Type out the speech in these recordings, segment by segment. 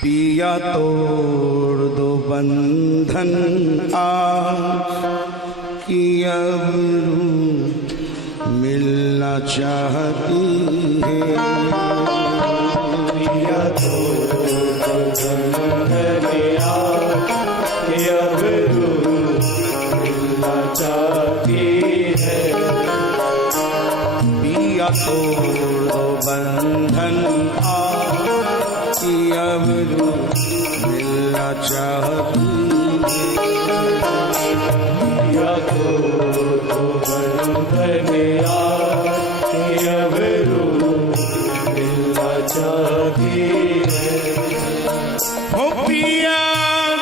पिया तोड़ दो बंधन आज कि अब रूह मिलना चाहती है। पिया तोड़ दो बंधन आज कि अब रूह मिलना चाहती है। पिया तोड़ दो बंधन आज कि अब रूह मिलना चाहती है। पिया तोड़ दो बंधन आज कि अब रूह मिलना चाहती है। हो पिया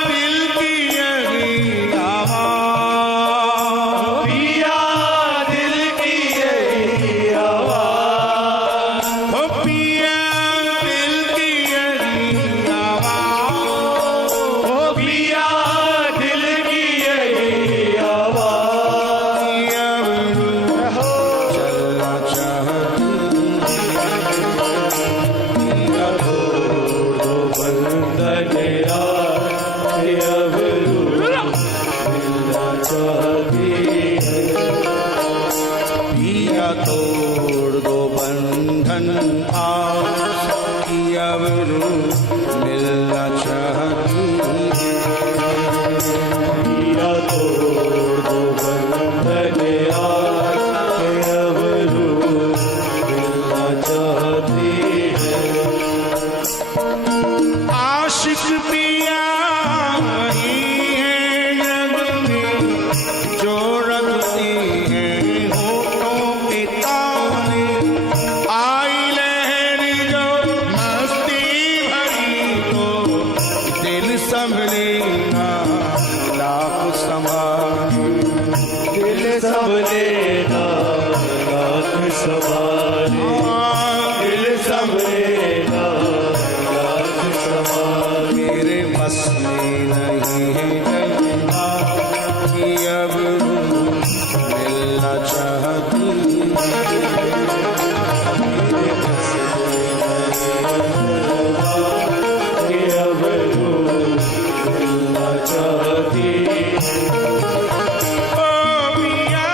दिल की यही आवाज़, पिया दिल की यही आवाज़, हो पिया दिल की यही आवाज़, ओ पिया दिल की यही आवाज़, कि अब रूह चलना चाहती है। पिया तोड़ दो बंधन आज कि अब रूह मिलना चाहती है। पिया तोड़ दो बंधन आज कि अब रूह मिलना चाहती है। पिया तोड़ दो बंधन आज कि अब रूह मिलना चाहती है। आशिक पिया वही है जग में जो रखती है होठों के ताने। आई लहर जो मस्ती भरी तो दिल संभले ना लाख संभाले। दिल संभले ना लाख संभाले, दिल संभले ना लाख संभाले। मेरे बस में नहीं है जगना कि अब रूह मिलना चाहती है। मेरे बस में नहीं कि अब रूह मिलना चाहती है। ओ पिया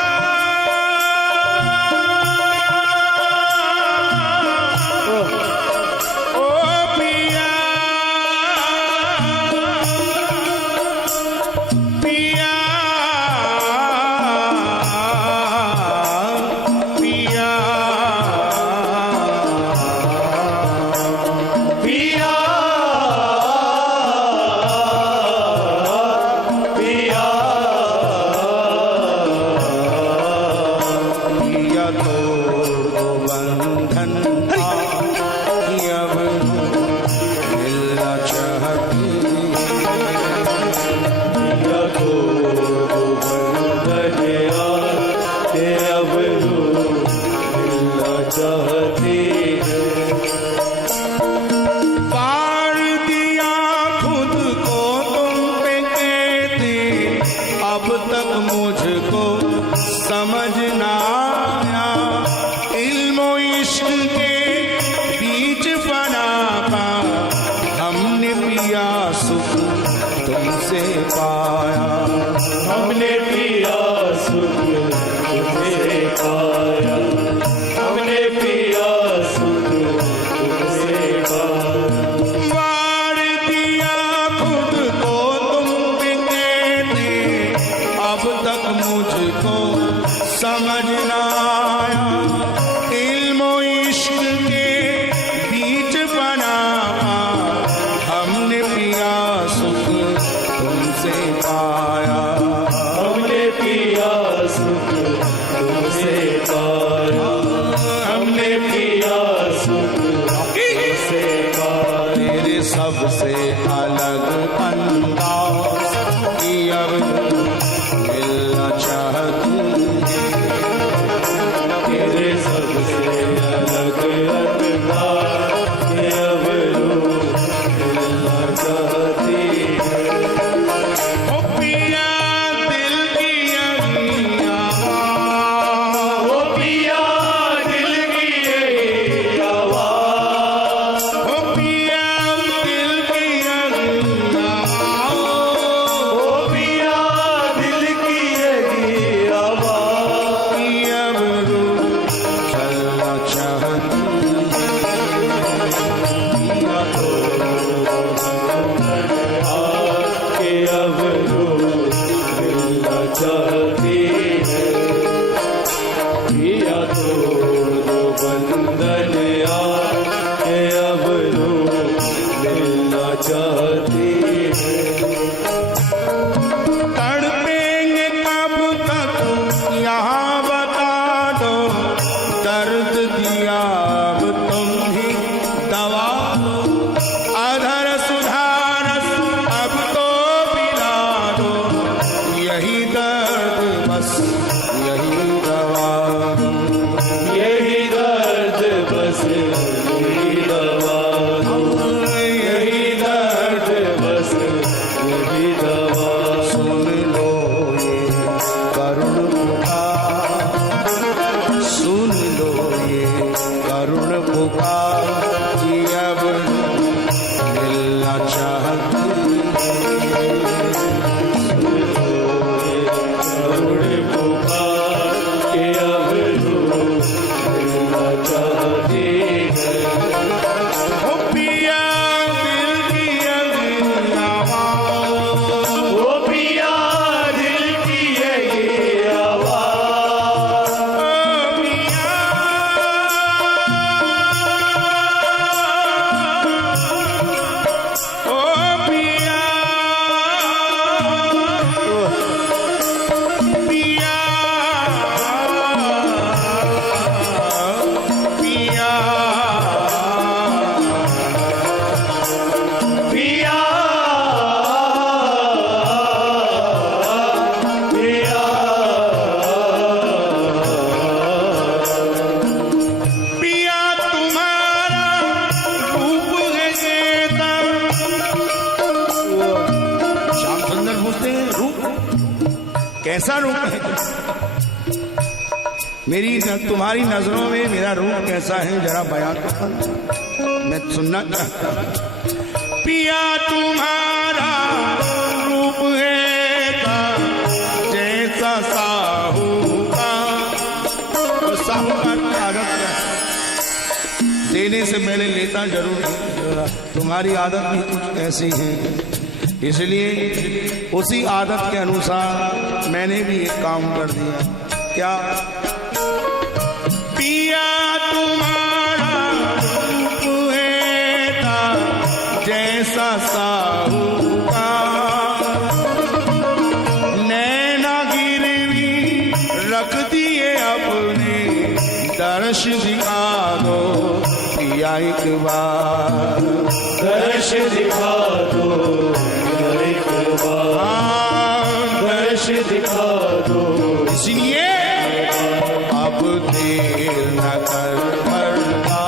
ओ पिया पिया पिया पिया पिया पिया तोड़ दो बंधन आज कि अब मिलना चाहती है। पिया तोड़ दो बंधन आज कि अब रूह मिलना चाहती है। पार दिया खुद को तुम पे कहते अब तक मुझको समझना आया। इल्म इश्क के बीच फना पा हमने पिया सुख तुमसे पाया। हमने पिया सुख तुमसे पाया, हमने पिया सुख तुमसे पाया। वार दिया खुद को तुम पे कहते अब तक मुझको समझना आया। इल्म इश्क के बीच बना हमने पिया सुख तुमसे पाया। हमने पिया सुख तुमसे पाया, हमने पिया सुख तुमसे पाया। तेरे सबसे अलग अंदाज की अब मिलना चाहती है। तेरे सबसे अलग अंदाज के अब रूह मिलना चाहती है। ओ पिया दिल की यही आवाज़, ओ पिया दिल की यही आवाज़, ओ पिया दिल की चाहती है। तड़पेंगे कब तक यहाँ बता दो, दर्द दिया अब तुम ही दवा दो, अधर सुधारस अब तो पिला दो, यही दर्द बस यही दवा दो, यही दर्द बस यही दवा दो, यही दर्द बस यही दवा। सुन लो ये करुण पुकार, सुन लो ये करुण पुकार, कि अब मिलना चाहती करुण पुकार के अब मिलना चाहती है। हो पिया दिल की अगली आवाज़, ओ पिया दिल की ये आवाज़, ओ पिया, पिया, पिया, पिया पिया तुम्हारा रूप है गेता। श्याम सुंदर पूछते हैं रूप कैसा रूप है, तुम्हारी नजरों में मेरा रूप कैसा है, जरा बयान करो, मैं सुनना चाहता हूं। पिया तुम्हारा रूप है जैसा साहू का, तो साहू का आदत क्या है? देने से पहले लेता जरूर है। तुम्हारी आदत भी कुछ ऐसी है, इसलिए उसी आदत के अनुसार मैंने भी एक काम कर दिया। क्या? पिया तुम्हारा रूप है जैसा साहू का, नैना गिरवी रख दिए अपने, दर्श दिखा दो पिया एक बार, दर्श दिखा दो एक बार, दर्श दिखा दो। इसलिए अब देर न कर मरना,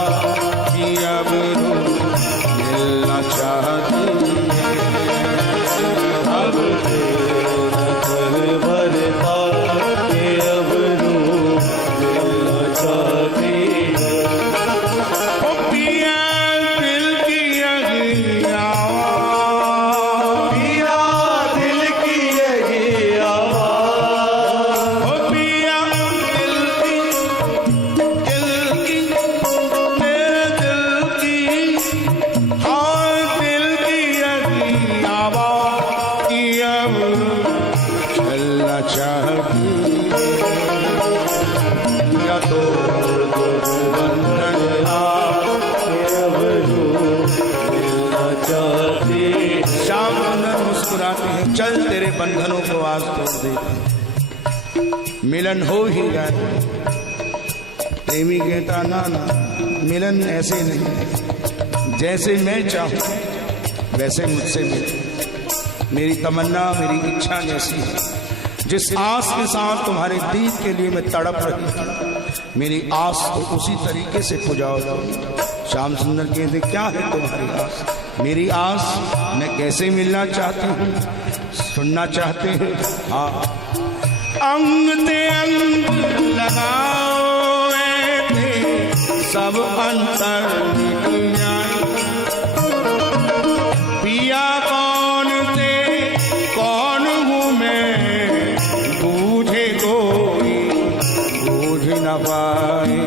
कि अब मिलना चाहती है, अब देर न कर बरता के अब मिलना चाहती है। ओ पिया दिल की अगली आवाज़, पिया दिल की यही आवाज़, ओ पिया दिल की मेरे दिल की, हाँ दिल की अगली आवाज़, कि अब चलना चाहती है, या तो बंधन अब मिलना चाहती है। श्याम सुंदर मुस्कुराते हैं, चल तेरे बंधनों को आज तोड़ देते हैं, मिलन हो ही जाए। प्रेमी कहता ना ना, मिलन ऐसे नहीं, जैसे मैं चाहूं वैसे मुझसे मिले, मेरी तमन्ना मेरी इच्छा जैसी है, जिस आस के साथ तुम्हारे दीद के लिए मैं तड़प रही थी, मेरी आस को उसी तरीके से पुजाओ दो। श्याम सुंदर कहते क्या है तुम्हारी आस? मेरी आस मैं कैसे मिलना चाहती हूँ, सुनना चाहते हैं? हाँ, अंग ते अंग लगाओ ऐसे सब अंतर मिट जाए, पिया कौन से कौन हूँ मैं, बूझे कोई बूझ न पाए,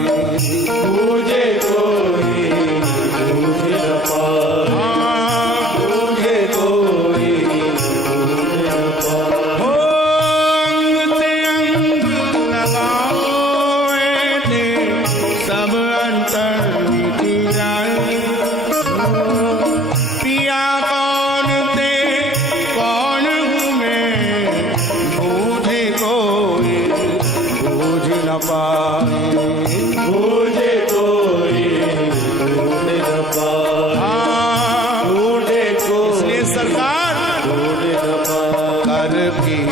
मुझे कोई बूझ न पाए, मुझे कोई बूझ न पाए। हो अंग ते अंग लगाओ ऐसे सब अंतर मिट जाए, की